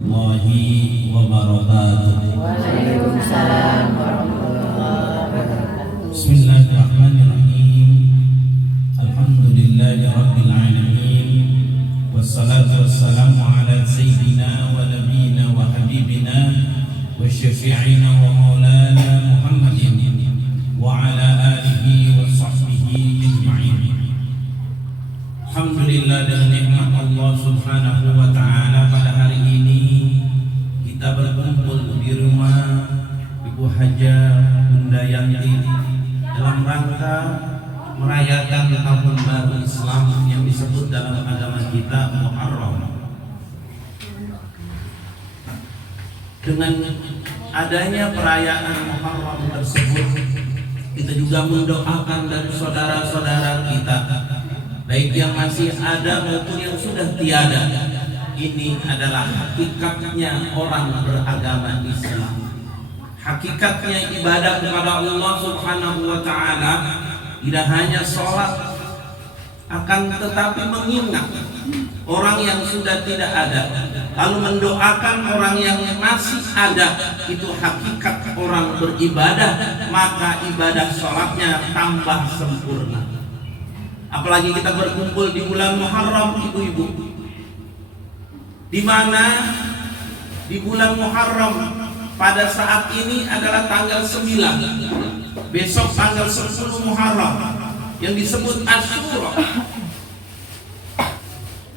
Warahmatullahi wabarakatuh. Waalaikumsalam warahmatullahi wabarakatuh. Bismillahirrahmanirrahim. Alhamdulillahi rabbil alamin. Wassalatu wassalamu ala sayyidina wa nabiyina wa habibina wa syafi'ina wa maulana Muhammadin wa ala alihi wa sahbihi ajma'in. Alhamdulillah, dengan nikmat Allah subhanahu wa ta'ala, pada hari ini kita berkumpul di rumah Ibu Haja Bunda Yanti dalam rangka merayakan tahun baru Islam yang disebut dalam agama kita Muharram. Dengan adanya perayaan Muharram tersebut, kita juga mendoakan dari saudara-saudara kita, baik yang masih ada maupun yang sudah tiada. Ini adalah hakikatnya orang beragama Islam. Hakikatnya ibadah kepada Allah subhanahu wa ta'ala tidak hanya sholat, akan tetapi mengingat orang yang sudah tidak ada, lalu mendoakan orang yang masih ada. Itu hakikat orang beribadah, maka ibadah sholatnya tambah sempurna. Apalagi kita berkumpul di bulan Muharram, ibu-ibu, di mana di bulan Muharram pada saat ini adalah tanggal 9, besok tanggal 10 Muharram yang disebut Asyura.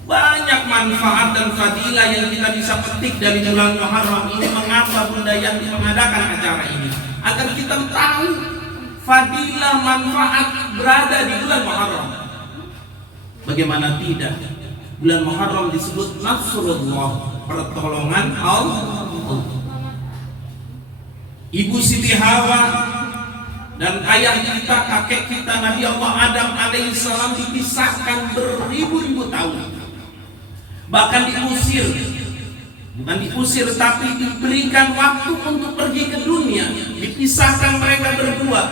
Banyak manfaat dan fadilah yang kita bisa petik dari bulan Muharram ini. Mengapa Bunda Yanti mengadakan acara ini? Agar kita tahu fadilah manfaat berada di bulan Muharram. Bagaimana tidak? Bulan Muharram disebut Nasrullah, pertolongan Allah. Ibu Siti Hawa dan ayah kita, kakek kita Nabi Allah Adam alaihissalam dipisahkan beribu-ribu tahun. Bahkan diusir, bukan diusir tapi diberikan waktu untuk pergi ke dunia. Dipisahkan mereka berdua,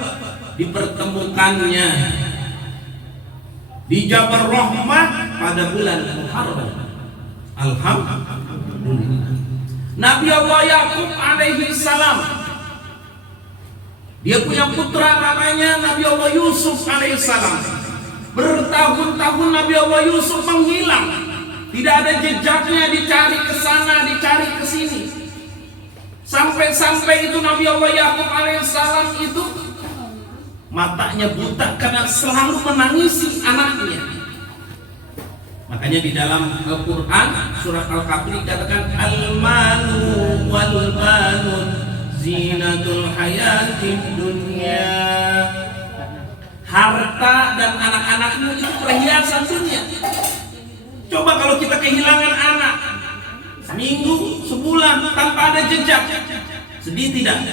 dipertemukannya di Jabal Rahmah pada bulan Muharram. Alhamdulillah. Nabi Allah Yakub alaihi salam, dia punya putra namanya Nabi Allah Yusuf alaihi salam. Bertahun-tahun Nabi Allah Yusuf menghilang, tidak ada jejaknya, dicari ke sana, dicari ke sini. Sampai-sampai itu Nabi Allah Yakub alaihi salam itu matanya buta karena selalu menangisi anaknya. Makanya di dalam Al-Quran surat Al-Kahfi dikatakan al-malu wal banun zinatul hayatid dunya. Harta dan anak-anakmu itu perhiasan dunia. Coba kalau kita kehilangan anak seminggu, sebulan tanpa ada jejak, sedih tidak?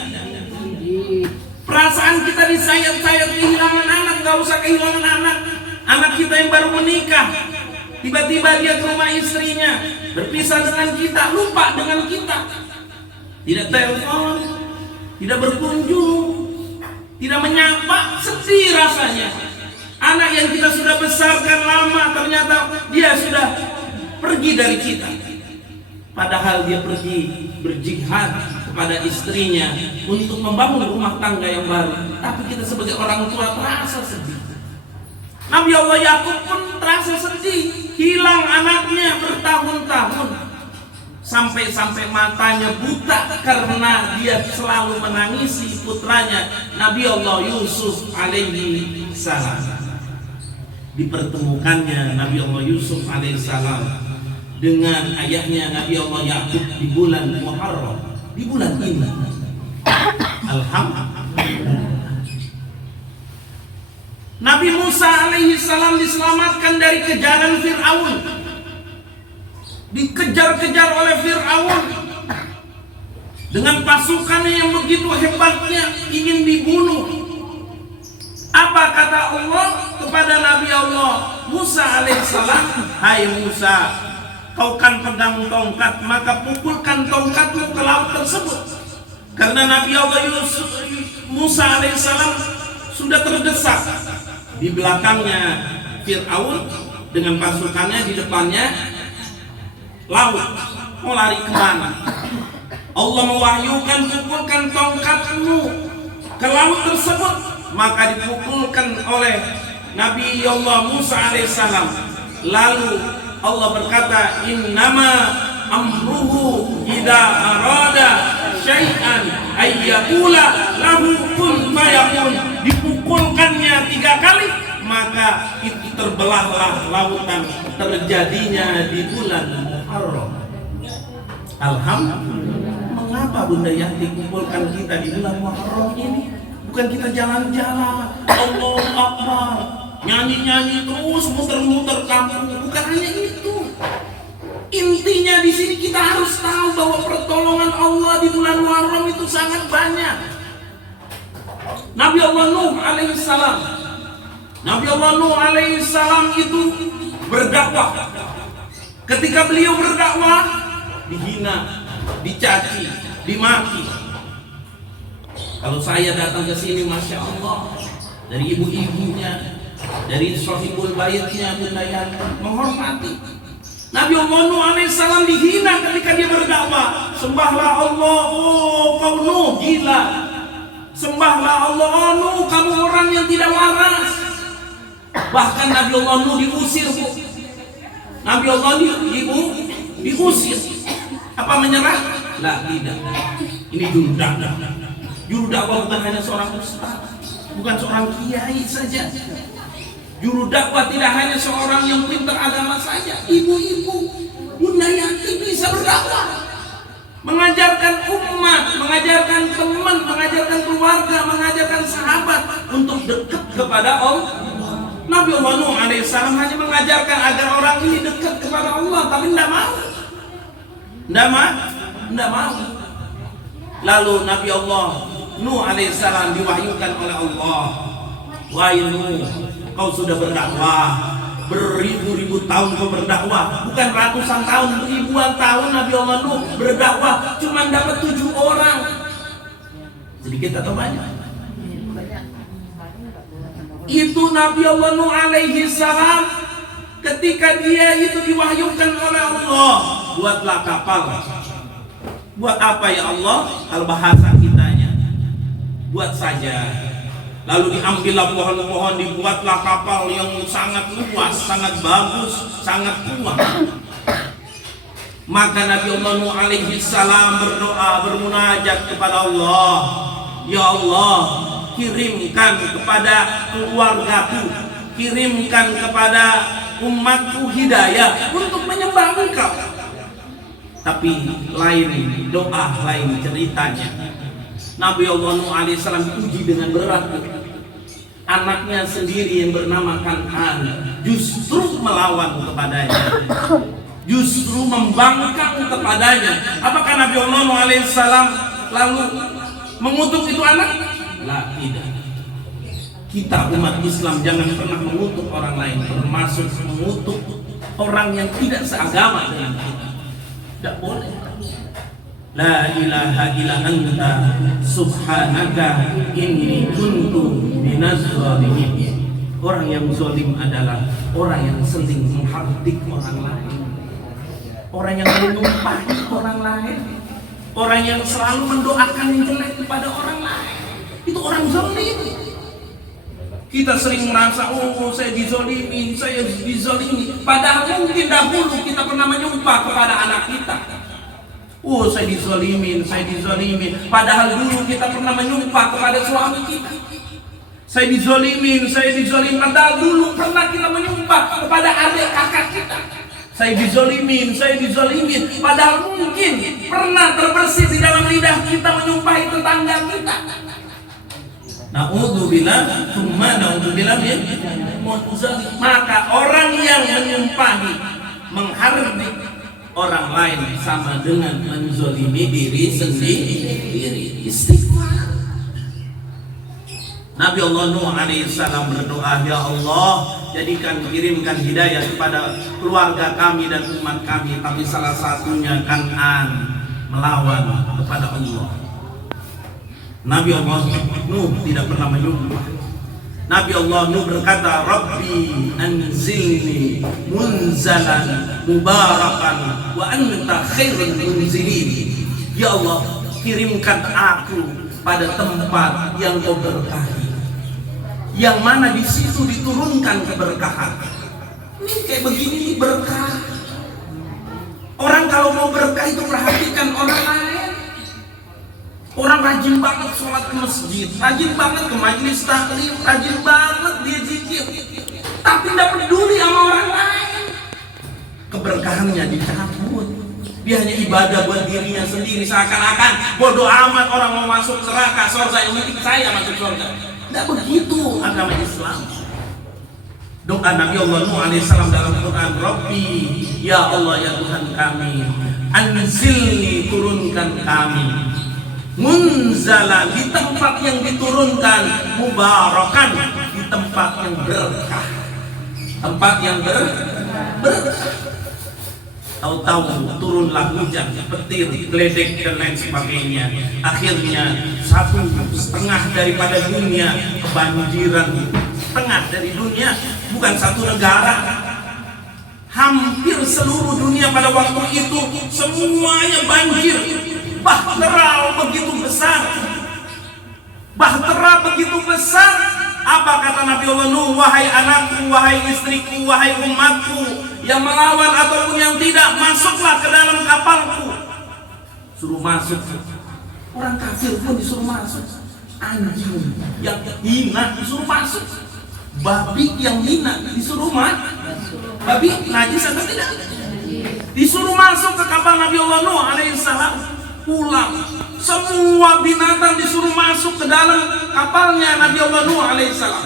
Perasaan kita disayat-sayat kehilangan anak. Gak usah kehilangan anak. Anak kita yang baru menikah, tiba-tiba dia ke rumah istrinya, berpisah dengan kita, lupa dengan kita, tidak telepon, tidak berkunjung, tidak menyapa, sedih rasanya. Anak yang kita sudah besarkan lama, ternyata dia sudah pergi dari kita. Padahal dia pergi berjihad kepada istrinya untuk membangun rumah tangga yang baru. Tapi kita sebagai orang tua terasa sedih. Nabi Allah Yakub pun terasa sedih, hilang anaknya bertahun-tahun, sampai-sampai matanya buta karena dia selalu menangisi putranya Nabi Allah Yusuf alaihi salam. Dipertemukannya Nabi Allah Yusuf alaihi salam dengan ayahnya Nabi Allah Yakub di bulan Muharram, di bulan ini. Alhamdulillah. Nabi Musa alaihi salam diselamatkan dari kejaran Fir'aun. Dikejar-kejar oleh Fir'aun dengan pasukannya yang begitu hebatnya, ingin dibunuh. Apa kata Allah kepada Nabi Allah Musa alaihissalam? Hai Musa, kau kan pegang tongkat, maka pukulkan tongkatmu ke laut tersebut. Karena Nabi Allah Musa alaihissalam sudah terdesak. Di belakangnya Fir'aun dengan pasukannya, di depannya laut. Mau lari kemana? Allah mewahyukan, pukulkan tongkatmu ke laut tersebut. Maka dipukulkan oleh Nabi Allah Musa alaihissalam. Lalu Allah berkata, innama amruhu idza arada syai'an ayyaqula lahu kun fayakun. Dipukulkannya 3 kali, maka itu terbelahlah lautan. Terjadinya di bulan Muharram. Alhamdulillah. Mengapa Bunda Yati kumpulkan kita di bulan Muharram ini? Bukan kita jalan-jalan, Allahu Akbar, nyanyi-nyanyi terus, muter-muter kampung. Bukan hanya itu. Intinya di sini kita harus tahu bahwa pertolongan Allah di bulan Muharram itu sangat banyak. Nabi Allah Nuh alaihissalam, Nabi Allah Nuh alaihissalam itu berdakwah. Ketika beliau berdakwah, dihina, dicaci, dimaki. Kalau saya datang ke sini, masya Allah, dari ibu-ibunya, dari sohibul baitnya, Bunda Yati menghormati. Nabi Allah Nuh alaihissalam dihina ketika dia berdakwah. Sembahlah Allah, oh kau Nuh, gila. Sembahlah Allah, oh Nuh, kamu orang yang tidak waras. Bahkan Nabi Allah Nuh diusir, Bu. Nabi Allah diusir. Apa menyerah? Lah, tidak. Ini juru dakwah. Juru dakwah bukan hanya seorang ustaz, bukan seorang kiai saja. Juru dakwah tidak hanya seorang yang pintar agama saja. Ibu-ibu, Bunda Yati bisa berdakwah, mengajarkan umat, mengajarkan teman, mengajarkan keluarga, mengajarkan sahabat untuk dekat kepada Allah. Nabi Allah Nuh alaihissalam hanya mengajarkan agar orang ini dekat kepada Allah, tapi tidak mau. Tidak mau. Lalu Nabi Allah Nuh alaihissalam diwahyukan oleh Allah, wahai Nuh, kau sudah berdakwah beribu-ribu tahun, kau berdakwah, bukan ratusan tahun, ribuan tahun Nabi Allah Nuh berdakwah, cuma dapat 7 orang. Sedikit atau banyak? Itu Nabi Allah Nuh alaihi salam, ketika dia itu diwahyukan oleh Allah, buatlah kapal. Buat apa ya Allah? Kalau bahasa kitanya, buat saja. Lalu diambillah pohon-pohon, dibuatlah kapal yang sangat luas, sangat bagus, sangat kuat. Maka Nabi Allah Nuh alaihi salam berdoa, bermunajat kepada Allah, ya Allah, kirimkan kepada keluargaku, kirimkan kepada umatku hidayah untuk menyembah Engkau. Tapi lain doa, lain ceritanya. Nabi Allah Nuh alaihissalam diuji dengan berat. Anaknya sendiri yang bernama Kan'an justru melawan kepadanya, justru membangkang kepadanya. Apakah Nabi Allah Nuh alaihissalam lalu mengutuk itu anak? Lah, tidak. Kita umat Islam jangan pernah mengutuk orang lain, termasuk mengutuk orang yang tidak seagama dengan kita. Tidak boleh. La ilaha illa anta subhanaka inni kuntu minaz zalimin. Orang yang zalim adalah orang yang sering menghardik orang lain, orang yang menumpahi orang lain, orang yang selalu mendoakan yang jelek kepada orang lain. Itu orang zalim. Kita sering merasa, oh saya dizolimi, saya dizolimi. Padahal mungkin dahulu kita pernah menyumpah kepada anak kita, oh saya dizolimin, saya dizolimin. Padahal dulu kita pernah menyumpah kepada suami kita, saya dizolimin, saya dizolimin. Padahal dulu pernah kita menyumpah kepada adik kakak kita, saya dizolimin, saya dizolimin. Padahal mungkin pernah terbersit di dalam lidah kita menyumpahi tetangga kita. Na'udzubillah, tsumma na'udzubillah min muzalim. Maka orang yang menyumpahi, menghardik orang lain sama dengan menzolimi diri sendiri. Istighfar. Nabi Allah Nuh alaihissalam berdoa, ya Allah, kirimkan hidayah kepada keluarga kami dan umat kami. Tapi salah satunya Kan'an melawan kepada Allah. Nabi Allah Nuh tidak pernah menyumpah, Nabi Allah Nuh berkata, Rabbi anzilni munzalan mubarakan wa anta khairul munzilin. Ya Allah, kirimkan aku pada tempat yang kau berkahi, yang mana di situ diturunkan keberkahan. Ini kayak begini berkah. Orang kalau mau berkah itu perhatikan orang lain. Orang rajin banget sholat ke masjid, rajin banget ke majelis taklim, rajin banget dia zikir, tapi tidak peduli sama orang lain. Keberkahannya dicabut. Dia hanya ibadah buat dirinya sendiri, seakan-akan bodoh amat orang mau masuk neraka, surga, yang penting saya masuk surga. Tidak begitu agama Islam. Doa Nabi Allah Nuh alaihissalam dalam Quran, Rabbi, ya Allah ya Tuhan kami, anzilni, turunkan kami, munzalan, di tempat yang diturunkan, mubarakan, di tempat yang berkah, tempat yang berkah. Tahu-tahu turunlah hujan, petir, geledek dan lain sebagainya. Akhirnya 1/2 daripada dunia kebanjiran. Setengah dari dunia, bukan satu negara, hampir seluruh dunia pada waktu itu semuanya banjir. Bahtera begitu besar, bahtera begitu besar. Apa kata Nabi Allah Nuh? Wahai anakku, wahai istriku, wahai umatku yang melawan ataupun yang tidak, masuklah ke dalam kapalku. Suruh masuk. Orang kafir pun disuruh masuk. Anjing yang hina disuruh masuk. Babi yang hina disuruh masuk. Babi najis atau tidak? Disuruh masuk ke kapal Nabi Allah Nuh alaihissalam. Pulang. Semua binatang disuruh masuk ke dalam kapalnya Nabi Allah Nuh alaihissalam.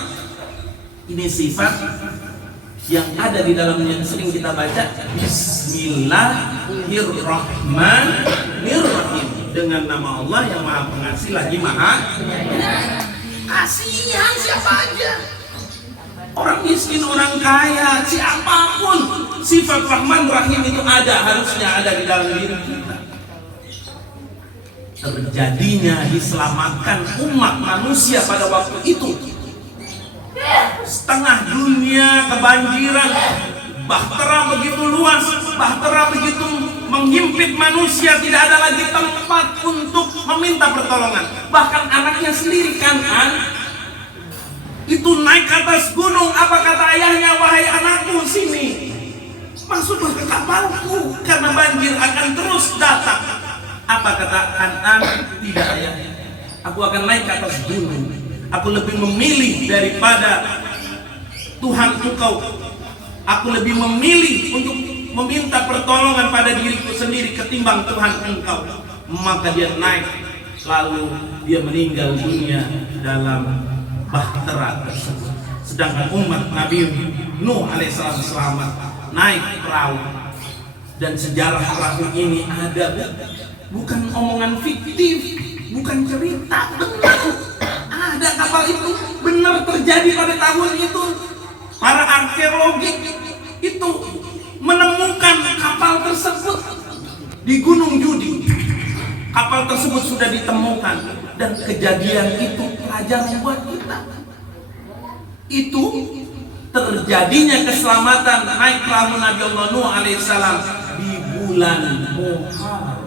Ini sifat yang ada di dalamnya, sering kita baca, Bismillahirrahmanirrahim, dengan nama Allah yang Maha Pengasih lagi Maha Kasihan siapa aja, orang miskin, orang kaya, siapapun, sifat Rahman Rahim itu harusnya ada di dalam diri kita. Terjadinya diselamatkan umat manusia pada waktu itu, setengah dunia kebanjiran, bahtera begitu luas, bahtera begitu menghimpit manusia, tidak ada lagi tempat untuk meminta pertolongan. Bahkan anaknya sendiri Kan'an itu naik ke atas gunung. Apa kata ayahnya? Wahai anakku, sini, masuklah ke kapalku karena banjir akan terus datang. Apa kata Kan'an? Tidak ayah, aku akan naik ke atas gunung. Aku lebih memilih daripada Tuhan engkau. Aku lebih memilih untuk meminta pertolongan pada diriku sendiri ketimbang Tuhan engkau. Maka dia naik, lalu dia meninggal dunia dalam bahtera tersebut. Sedangkan umat Nabi Nuh alaihissalam selamat, naik perahu. Dan sejarah perahu ini ada, bukan omongan fiktif, bukan cerita, benar. Ada kapal itu, benar terjadi pada tahun itu. Para arkeologi itu menemukan kapal tersebut di Gunung Judi. Kapal tersebut sudah ditemukan, dan kejadian itu pelajaran buat kita. Itu terjadinya keselamatan naik perahu Nabi Allah Nuh alaihissalam di bulan Muharram.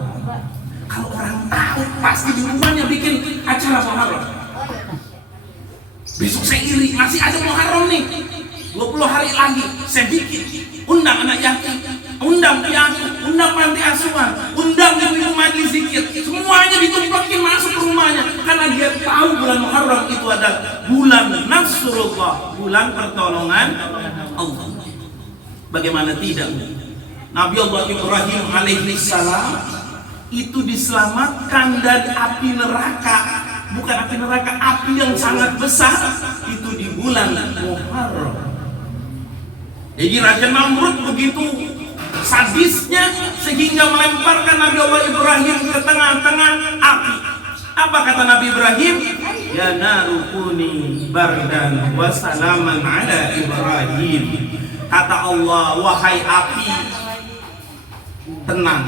Kalau orang tahu, pasti di rumahnya bikin acara Muharram. Besok saya iri, masih ada Muharram nih, 20 hari lagi saya bikin. Undang anak yatim, undang piatu, undang panti asuhan, undang ibu majelis zikir, semuanya ditumpekin masuk ke rumahnya. Karena dia tahu bulan Muharram itu adalah bulan Nasrullah, bulan pertolongan Allah. Bagaimana tidak? Nabi Allah Ibrahim alaihissalam itu diselamatkan dari api neraka. Bukan api neraka, api yang sangat besar. Itu di bulan Muharram. Jadi Raja Namrud begitu sadisnya sehingga melemparkan Nabi Allah Ibrahim ke tengah-tengah api. Apa kata Nabi Ibrahim? Ya narukuni bardan wa salaman ala Ibrahim. Kata Allah, wahai api, tenang,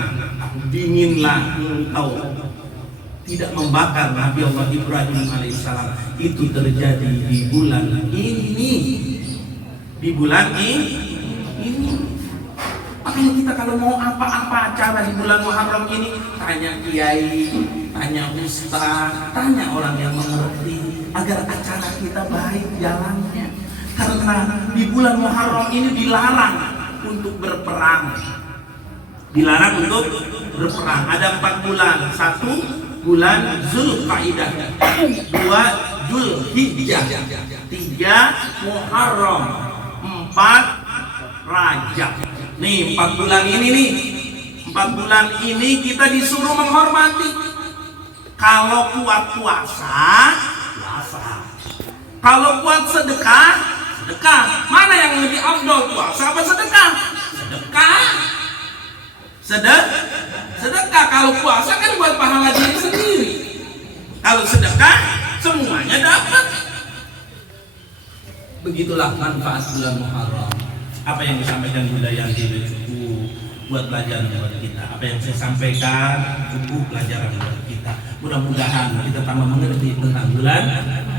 dinginlah engkau, tidak membakar Nabi Allah Ibrahim alaihissalam itu terjadi di bulan ini. Di bulan ini. Makanya kita kalau mau apa-apa acara di bulan Muharram ini, tanya kiai, tanya ustaz, tanya orang yang mengerti agar acara kita baik jalannya. Karena di bulan Muharram ini dilarang untuk berperang. Dilarang untuk berperang. Ada 4 bulan. 1 bulan Zulqaidah, 2 Zulhijjah, 3 Muharram, 4 Rajab. Nih 4 bulan ini nih. 4 bulan ini kita disuruh menghormati. Kalau kuat puasa, puasa. Kalau kuat sedekah, sedekah. Mana yang lebih afdol, puasa apa sedekah? Sedekah. Sedekah. Kalau puasa kan buat pahala diri sendiri. Kalau sedekah semuanya dapat. Begitulah manfaat bulan Muharram. Apa yang disampaikan Bunda Yanti itu cukup buat pelajaran buat kita. Apa yang saya sampaikan cukup pelajaran buat kita. Mudah-mudahan kita tambah mengerti tentang bulan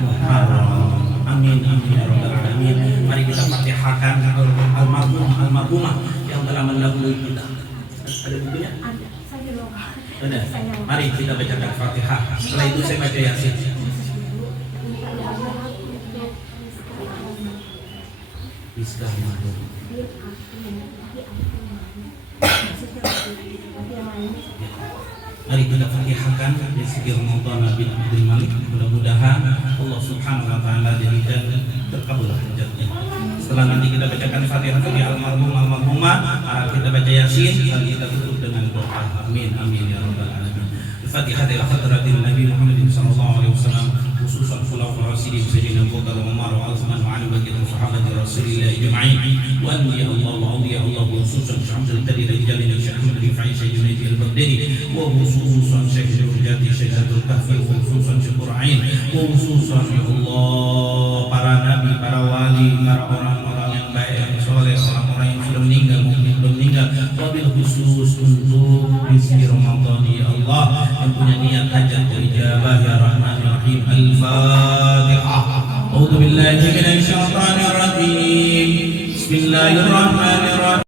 Muharram. Amin amin ya rabbal alamin. Mari kita fatihahkan almarhumah yang telah mendahului kita. Ada bukunya? Ada. Mari kita bacakan Fatihah. Setelah itu saya baca Yasin. Bismillahirrahmanirrahim. Mari kita fatihahkan rezeki Ramadan bin Abdul Malik. Mudah-mudahan Allah Subhanahu wa taala jadikan terkabul hajatnya. Setelah nanti kita bacakan Fatihah bagi almarhumah, kita baca Yasin, lalu kita tutup dengan doa. Amin amin ya rabbal alamin. Fatihah ila hadratin Nabi Muhammad sallallahu alaihi wasallam, khususan khulafaur rasyidin sayyidina Abu Bakar wa Umar wa Utsman wa Ali bagian sahabat Rasulullah ijma'in wa anbiya Allah wa awliya Allah, khususan Syekh Abdul Qadir Al-Jalil, Syekh Ahmad Rifai, Syekh Junaidi Al-Baghdadi, wa khususan Syekh Jurjati, Syekh Abdul Kahfi, wa khususan Syekh Qur'ain, wa khususan ya Allah para nabi, para wali, para orang-orang yang baik, yang soleh, orang-orang yang sudah meninggal maupun belum meninggal, wabil khusus untuk rezeki Ramadan ya Allah yang punya niat hajat ijabah ya Rahman ya Rahim. Al-Fatihah. A'udzu billahi minasyaitonir rajim. Bismillahirrahmanirrahim.